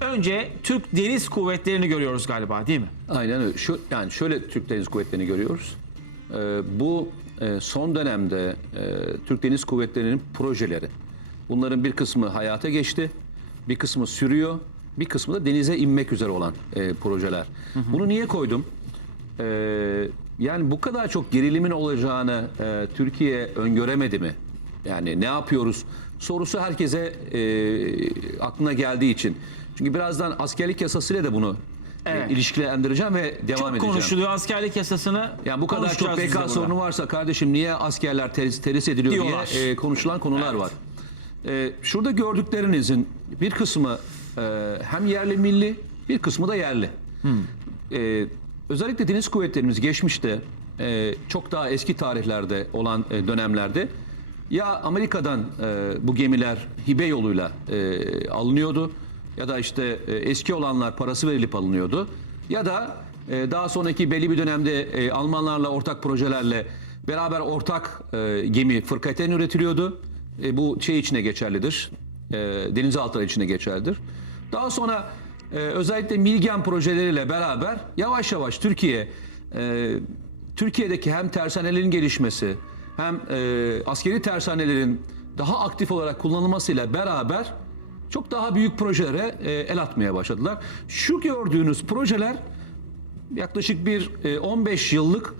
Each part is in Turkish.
Önce Türk Deniz Kuvvetleri'ni görüyoruz galiba değil mi? Aynen öyle. Şu, yani şöyle Türk Deniz Kuvvetleri'ni görüyoruz. Ee, bu e, son dönemde e, Türk Deniz Kuvvetleri'nin projeleri. Bunların bir kısmı hayata geçti, bir kısmı sürüyor, bir kısmı da denize inmek üzere olan e, projeler. Bunu niye koydum? Ee, yani bu kadar çok gerilimin olacağını e, Türkiye öngöremedi mi? Yani ne yapıyoruz? Sorusu herkese e, aklına geldiği için. Çünkü birazdan askerlik yasasıyla da bunu Evet. e, ilişkilendireceğim ve devam Çok edeceğim. konuşuluyor askerlik yasasını. Yani bu kadar çok konuşacağız biz de BK burada. sorunu varsa kardeşim niye askerler teris, teris ediliyor Diyorlar. diye e, konuşulan konular var. E, şurada gördüklerinizin bir kısmı e, hem yerli milli bir kısmı da yerli. Hmm. E, özellikle deniz kuvvetlerimiz geçmişte e, çok daha eski tarihlerde olan e, dönemlerde ya Amerika'dan e, bu gemiler hibe yoluyla e, alınıyordu ya da işte e, eski olanlar parası verilip alınıyordu ya da e, daha sonraki belli bir dönemde e, Almanlarla ortak projelerle beraber ortak e, gemi fırkaten üretiliyordu. E, bu şey içine geçerlidir. E, denizaltılar içine geçerlidir. Daha sonra e, özellikle Milgen projeleriyle beraber yavaş yavaş Türkiye e, Türkiye'deki hem tersanelerin gelişmesi hem e, askeri tersanelerin daha aktif olarak kullanılmasıyla beraber çok daha büyük projelere e, el atmaya başladılar. Şu gördüğünüz projeler yaklaşık bir e, 15 yıllık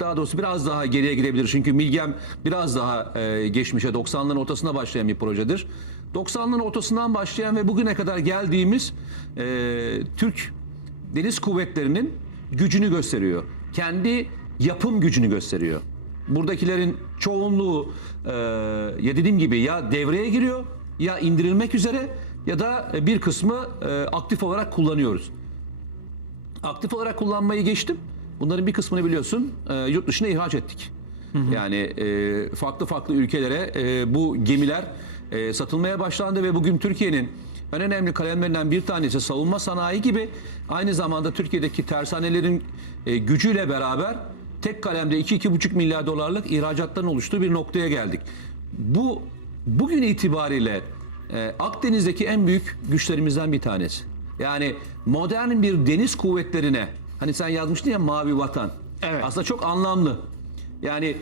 daha doğrusu biraz daha geriye gidebilir. Çünkü Milgem biraz daha e, geçmişe 90'ların ortasına başlayan bir projedir. 90'ların ortasından başlayan ve bugüne kadar geldiğimiz e, Türk Deniz Kuvvetleri'nin gücünü gösteriyor. Kendi yapım gücünü gösteriyor. Buradakilerin çoğunluğu e, ya dediğim gibi ya devreye giriyor ya indirilmek üzere ya da bir kısmı e, aktif olarak kullanıyoruz. Aktif olarak kullanmayı geçtim. Bunların bir kısmını biliyorsun e, yurt dışına ihraç ettik. Yani e, farklı farklı ülkelere e, bu gemiler e, satılmaya başlandı ve bugün Türkiye'nin en önemli kalemlerinden bir tanesi savunma sanayi gibi aynı zamanda Türkiye'deki tersanelerin e, gücüyle beraber tek kalemde 2-2,5 milyar dolarlık ihracatların oluştuğu bir noktaya geldik. Bu bugün itibariyle e, Akdeniz'deki en büyük güçlerimizden bir tanesi. Yani modern bir deniz kuvvetlerine hani sen yazmıştın ya mavi vatan. Evet. Aslında çok anlamlı. Yani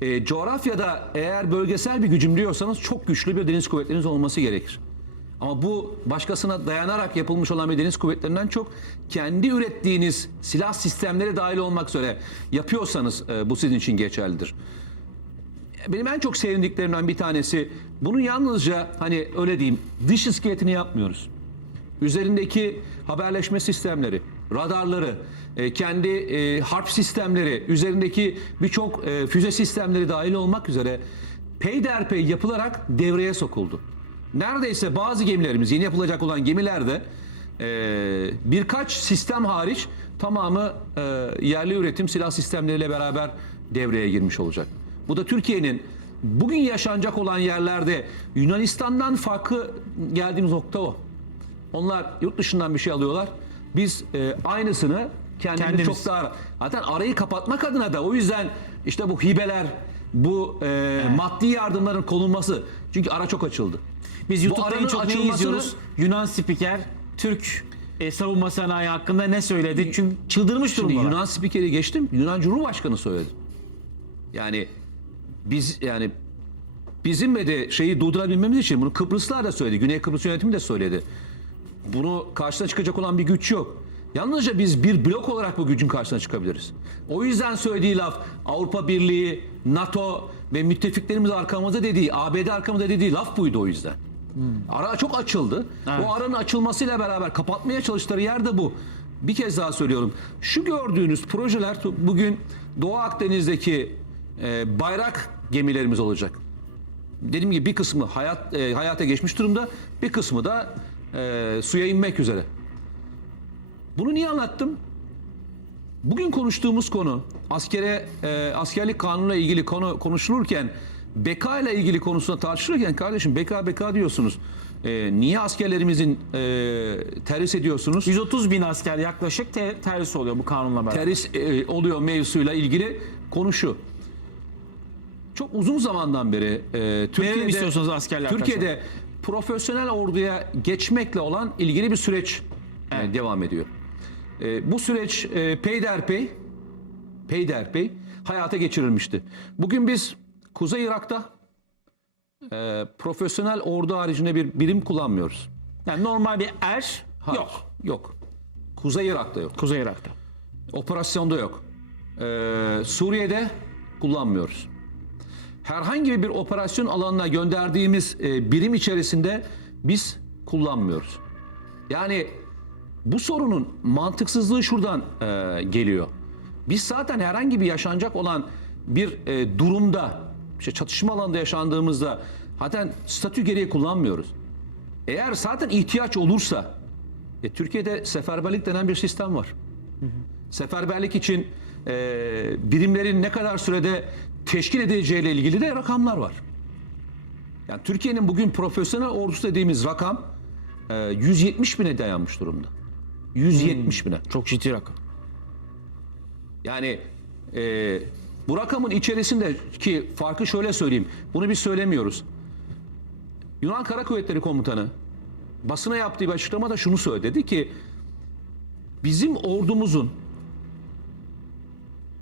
e, coğrafyada eğer bölgesel bir gücüm diyorsanız çok güçlü bir deniz kuvvetleriniz olması gerekir. Ama bu başkasına dayanarak yapılmış olan bir deniz kuvvetlerinden çok kendi ürettiğiniz silah sistemleri dahil olmak üzere yapıyorsanız e, bu sizin için geçerlidir. Benim en çok sevindiklerimden bir tanesi bunu yalnızca hani öyle diyeyim dış iskeletini yapmıyoruz. Üzerindeki haberleşme sistemleri, radarları, e, kendi e, harp sistemleri, üzerindeki birçok e, füze sistemleri dahil olmak üzere peyderpey yapılarak devreye sokuldu. Neredeyse bazı gemilerimiz, yeni yapılacak olan gemilerde e, birkaç sistem hariç tamamı e, yerli üretim silah sistemleriyle beraber devreye girmiş olacak. Bu da Türkiye'nin bugün yaşanacak olan yerlerde Yunanistan'dan farklı geldiğimiz nokta o. Onlar yurt dışından bir şey alıyorlar. Biz e, aynısını kendimiz, Kendimiz. çok daha zaten arayı kapatmak adına da o yüzden işte bu hibeler, bu e, maddi yardımların konulması çünkü ara çok açıldı. Biz YouTube'da en çok neyi izliyoruz? Yunan spiker Türk e, savunma sanayi hakkında ne söyledi? Çünkü çıldırmış Şimdi durumdalar. Yunan spikeri geçtim. Yunan Cumhurbaşkanı söyledi. Yani biz yani bizim de şeyi durdurabilmemiz için bunu Kıbrıslılar da söyledi. Güney Kıbrıs yönetimi de söyledi. Bunu karşısına çıkacak olan bir güç yok. Yalnızca biz bir blok olarak bu gücün karşısına çıkabiliriz. O yüzden söylediği laf Avrupa Birliği, NATO ve müttefiklerimiz arkamızda dediği, ABD arkamızda dediği laf buydu o yüzden. Ara çok açıldı. Evet. O aranın açılmasıyla beraber kapatmaya çalıştıkları yer de bu. Bir kez daha söylüyorum. Şu gördüğünüz projeler bugün Doğu Akdeniz'deki e, bayrak gemilerimiz olacak. Dediğim gibi bir kısmı hayat e, hayata geçmiş durumda, bir kısmı da e, suya inmek üzere. Bunu niye anlattım? Bugün konuştuğumuz konu askere e, askerlik kanunuyla ilgili konu konuşulurken beka ile ilgili konusunda tartışılırken kardeşim beka beka diyorsunuz. E, niye askerlerimizin e, terhis ediyorsunuz? 130 bin asker yaklaşık te- terhis oluyor bu kanunla beraber. terhis e, oluyor mevzusuyla ilgili konu şu. Çok uzun zamandan beri e, Türkiye'de istiyorsunuz askerler Türkiye'de profesyonel orduya geçmekle olan ilgili bir süreç e, devam ediyor. E, bu süreç e, peyderpey peyderpey hayata geçirilmişti. Bugün biz Kuzey Irak'ta e, profesyonel ordu haricinde bir birim kullanmıyoruz. Yani normal bir er Hayır, yok. Yok. Kuzey Irak'ta yok. Kuzey Irak'ta. Operasyonda yok. Ee, Suriye'de kullanmıyoruz. Herhangi bir operasyon alanına gönderdiğimiz e, birim içerisinde biz kullanmıyoruz. Yani bu sorunun mantıksızlığı şuradan e, geliyor. Biz zaten herhangi bir yaşanacak olan bir e, durumda, işte çatışma alanında yaşandığımızda zaten statü gereği kullanmıyoruz. Eğer zaten ihtiyaç olursa, e, Türkiye'de seferberlik denen bir sistem var. Seferberlik için e, birimlerin ne kadar sürede teşkil edileceğiyle ilgili de rakamlar var. Yani Türkiye'nin bugün profesyonel ordusu dediğimiz rakam e, 170 bine dayanmış durumda. 170 bine. Çok ciddi rakam. Yani e, bu rakamın içerisinde ki farkı şöyle söyleyeyim. Bunu biz söylemiyoruz. Yunan Kara Kuvvetleri Komutanı basına yaptığı bir açıklamada şunu söyledi. Dedi ki bizim ordumuzun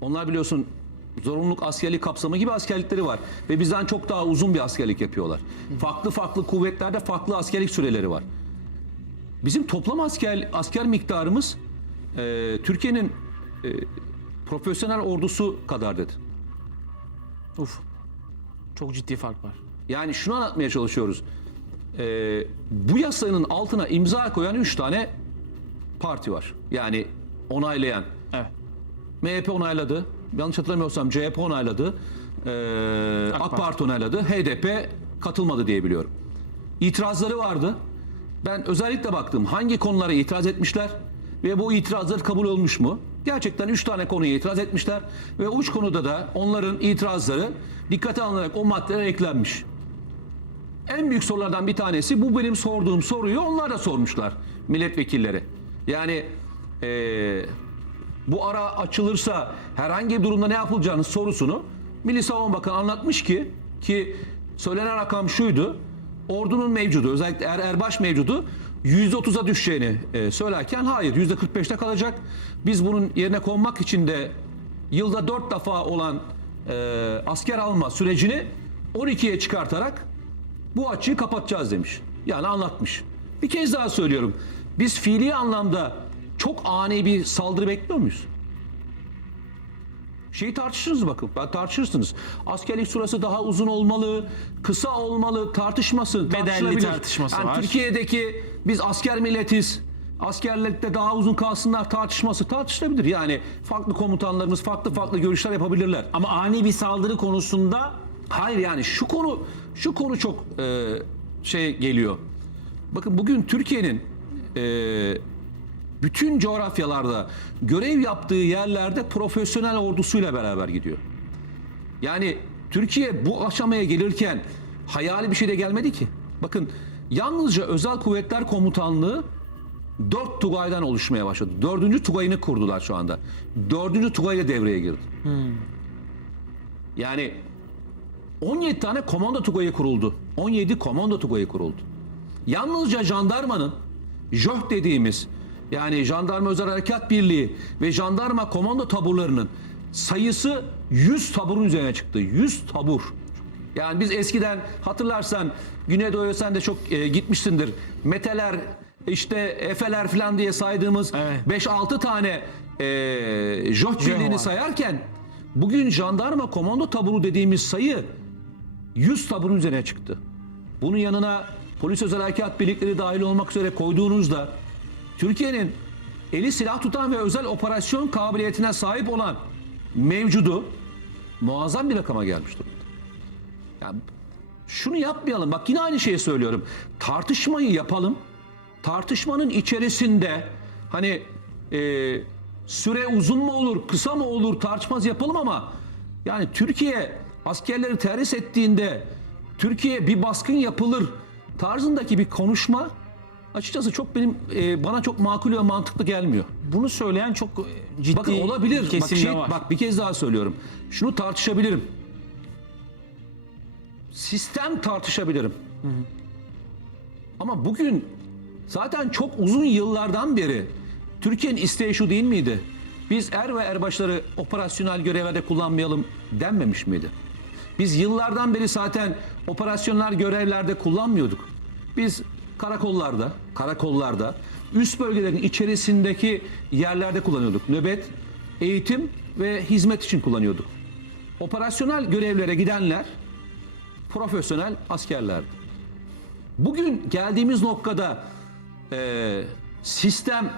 onlar biliyorsun zorunluluk askerlik kapsamı gibi askerlikleri var. Ve bizden çok daha uzun bir askerlik yapıyorlar. Farklı farklı kuvvetlerde farklı askerlik süreleri var. Bizim toplam asker asker miktarımız e, Türkiye'nin e, profesyonel ordusu kadar dedi. Uf. Çok ciddi fark var. Yani şunu anlatmaya çalışıyoruz. E, bu yasanın altına imza koyan 3 tane parti var. Yani onaylayan. Evet. MHP onayladı. Yanlış hatırlamıyorsam CHP onayladı. Ee, AK, Parti. Parti onayladı. HDP katılmadı diye biliyorum. İtirazları vardı. Ben özellikle baktım hangi konulara itiraz etmişler ve bu itirazlar kabul olmuş mu? Gerçekten 3 tane konuya itiraz etmişler ve üç konuda da onların itirazları dikkate alınarak o maddeler eklenmiş. En büyük sorulardan bir tanesi bu benim sorduğum soruyu onlar da sormuşlar milletvekilleri. Yani eee, bu ara açılırsa herhangi bir durumda ne yapılacağını sorusunu Milli Savunma Bakanı anlatmış ki ki söylenen rakam şuydu. Ordunun mevcudu özellikle er, erbaş mevcudu %30'a düşeceğini e, söylerken hayır %45'te kalacak. Biz bunun yerine konmak için de yılda 4 defa olan e, asker alma sürecini 12'ye çıkartarak bu açığı kapatacağız demiş. Yani anlatmış. Bir kez daha söylüyorum. Biz fiili anlamda çok ani bir saldırı bekliyor muyuz? Şeyi tartışırız bakın. Ben tartışırsınız. Askerlik süresi daha uzun olmalı, kısa olmalı, tartışması Bedelli tartışılabilir. tartışması Yani var. Türkiye'deki biz asker milletiz. Askerlikte daha uzun kalsınlar tartışması tartışılabilir. Yani farklı komutanlarımız farklı farklı görüşler yapabilirler. Ama ani bir saldırı konusunda Hayır yani şu konu şu konu çok e, şey geliyor. Bakın bugün Türkiye'nin e, bütün coğrafyalarda görev yaptığı yerlerde profesyonel ordusuyla beraber gidiyor. Yani Türkiye bu aşamaya gelirken hayali bir şey de gelmedi ki. Bakın yalnızca Özel Kuvvetler Komutanlığı dört Tugay'dan oluşmaya başladı. Dördüncü Tugay'ını kurdular şu anda. Dördüncü Tugay da devreye girdi. Yani 17 tane komando tugayı kuruldu. 17 komando tugayı kuruldu. Yalnızca jandarmanın JÖH dediğimiz yani Jandarma Özel Harekat Birliği ve jandarma komando taburlarının sayısı 100 taburun üzerine çıktı. 100 tabur. Yani biz eskiden hatırlarsan Güneydoğu'ya sen de çok e, gitmişsindir. Meteler işte Efeler falan diye saydığımız Evet. 5-6 tane e, JÖH birliğini sayarken bugün jandarma komando taburu dediğimiz sayı 100 taburun üzerine çıktı. Bunun yanına polis özel harekat birlikleri dahil olmak üzere koyduğunuzda Türkiye'nin eli silah tutan ve özel operasyon kabiliyetine sahip olan mevcudu muazzam bir rakama gelmiş durumda. Yani şunu yapmayalım. Bak yine aynı şeyi söylüyorum. Tartışmayı yapalım. Tartışmanın içerisinde hani e, süre uzun mu olur, kısa mı olur tartışmaz yapalım ama yani Türkiye askerleri terhis ettiğinde Türkiye bir baskın yapılır tarzındaki bir konuşma açıkçası çok benim e, bana çok makul ve mantıklı gelmiyor. bunu söyleyen çok ciddi Bakın olabilir. Bak, şey, var. bak bir kez daha söylüyorum. Şunu tartışabilirim. Sistem tartışabilirim. Ama bugün zaten çok uzun yıllardan beri Türkiye'nin isteği şu değil miydi? Biz er ve erbaşları operasyonel görevlerde kullanmayalım denmemiş miydi? Biz yıllardan beri zaten operasyonel görevlerde kullanmıyorduk. Biz karakollarda, karakollarda, üst bölgelerin içerisindeki yerlerde kullanıyorduk. Nöbet, eğitim ve hizmet için kullanıyorduk. Operasyonel görevlere gidenler profesyonel askerlerdi. Bugün geldiğimiz noktada e, sistem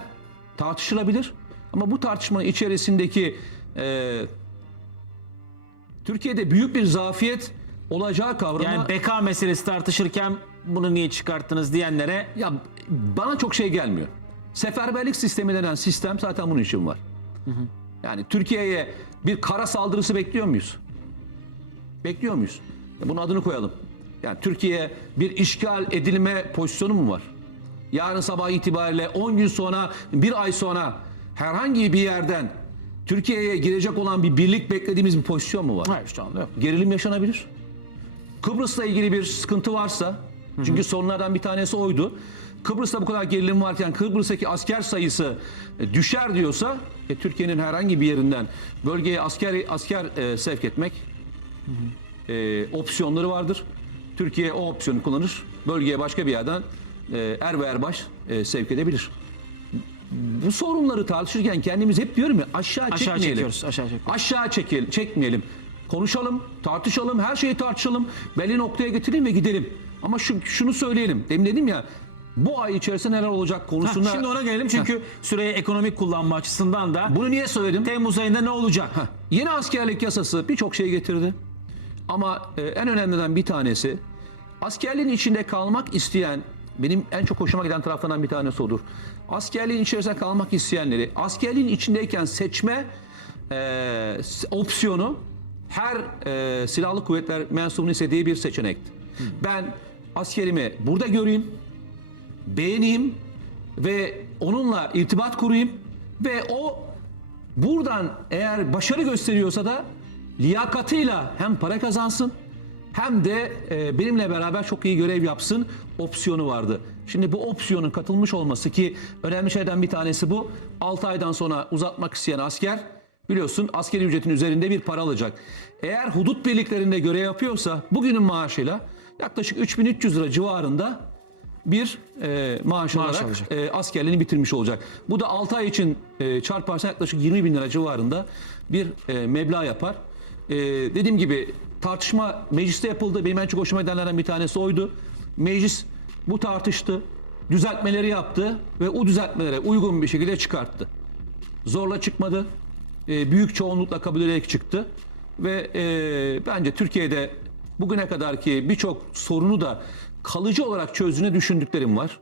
tartışılabilir ama bu tartışmanın içerisindeki e, Türkiye'de büyük bir zafiyet olacağı kavramı Yani beka meselesi tartışırken bunu niye çıkarttınız diyenlere ya bana çok şey gelmiyor. Seferberlik sistemi denen sistem zaten bunun için var. Yani Türkiye'ye bir kara saldırısı bekliyor muyuz? Bekliyor muyuz? Bunun adını koyalım. Yani Türkiye bir işgal edilme pozisyonu mu var? Yarın sabah itibariyle 10 gün sonra, bir ay sonra herhangi bir yerden Türkiye'ye girecek olan bir birlik beklediğimiz bir pozisyon mu var? hayır şu anda yok. gerilim yaşanabilir. Kıbrıs'la ilgili bir sıkıntı varsa, çünkü sorunlardan bir tanesi oydu. Kıbrıs'ta bu kadar gerilim varken Kıbrıs'taki asker sayısı e, düşer diyorsa, e, Türkiye'nin herhangi bir yerinden bölgeye asker asker e, sevk etmek e, opsiyonları vardır. Türkiye o opsiyonu kullanır. Bölgeye başka bir yerden e, er ve erbaş e, sevk edebilir. Bu sorunları tartışırken kendimiz hep diyorum ya aşağı, Aşağı çekmeyelim. çekiyoruz, aşağı çekiyoruz. Aşağı çekelim, çekmeyelim. Konuşalım, tartışalım, her şeyi tartışalım. Belli noktaya getirelim ve gidelim. Ama şu, şunu söyleyelim. Demin dedim ya bu ay içerisinde neler olacak konusunda. şimdi ona gelelim çünkü süreyi ekonomik kullanma açısından da Bunu niye söyledim? Temmuz ayında ne olacak? Yeni askerlik yasası birçok şey getirdi. Ama e, en önemliden bir tanesi askerliğin içinde kalmak isteyen benim en çok hoşuma giden taraflardan bir tanesi odur. Askerliğin içerisinde kalmak isteyenleri askerliğin içindeyken seçme e, opsiyonu her e, silahlı kuvvetler mensubunun istediği bir seçenekti. Ben askerimi burada göreyim, beğeneyim ve onunla irtibat kurayım ve o buradan eğer başarı gösteriyorsa da liyakatıyla hem para kazansın hem de e, benimle beraber çok iyi görev yapsın opsiyonu vardı. Şimdi bu opsiyonun katılmış olması ki önemli şeyden bir tanesi bu. 6 aydan sonra uzatmak isteyen asker biliyorsun askeri ücretin üzerinde bir para alacak. Eğer hudut birliklerinde görev yapıyorsa bugünün maaşıyla yaklaşık 3300 lira civarında bir e, maaş, Maaş alacak. e, askerliğini bitirmiş olacak. Bu da 6 ay için e, çarparsa yaklaşık 20 bin lira civarında bir e, meblağ yapar. E, dediğim gibi tartışma mecliste yapıldı. Benim en çok hoşuma gidenlerden bir tanesi oydu. Meclis bu tartıştı, düzeltmeleri yaptı ve o düzeltmelere uygun bir şekilde çıkarttı. Zorla çıkmadı. E, büyük çoğunlukla kabul ederek çıktı. Ve e, bence Türkiye'de bugüne kadarki birçok sorunu da kalıcı olarak çözdüğüne düşündüklerim var.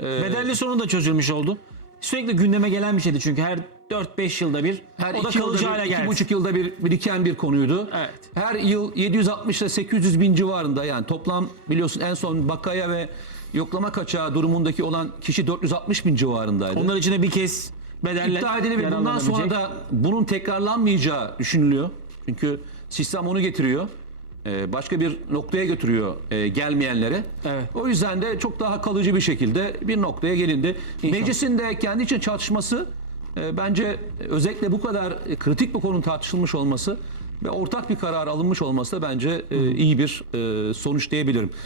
Bedelli sorun da çözülmüş oldu. Sürekli gündeme gelen bir şeydi çünkü her 4-5 yılda bir Her o da iki kalıcı yılda hale bir, iki geldi. buçuk yılda bir biriken bir konuydu. Evet. Her yıl 760 ile 800 bin civarında yani toplam biliyorsun en son bakaya ve yoklama kaçağı durumundaki olan kişi 460 bin civarındaydı. Onlar içine bir kez bedeller İddia edilir ve bundan sonra da bunun tekrarlanmayacağı düşünülüyor. Çünkü sistem onu getiriyor. Ee, başka bir noktaya götürüyor e, gelmeyenlere. Evet. O yüzden de çok daha kalıcı bir şekilde bir noktaya gelindi. Meclisin de kendi için tartışması e, bence özellikle bu kadar e, kritik bir konunun tartışılmış olması ve ortak bir karar alınmış olması da bence e, iyi bir e, sonuç diyebilirim.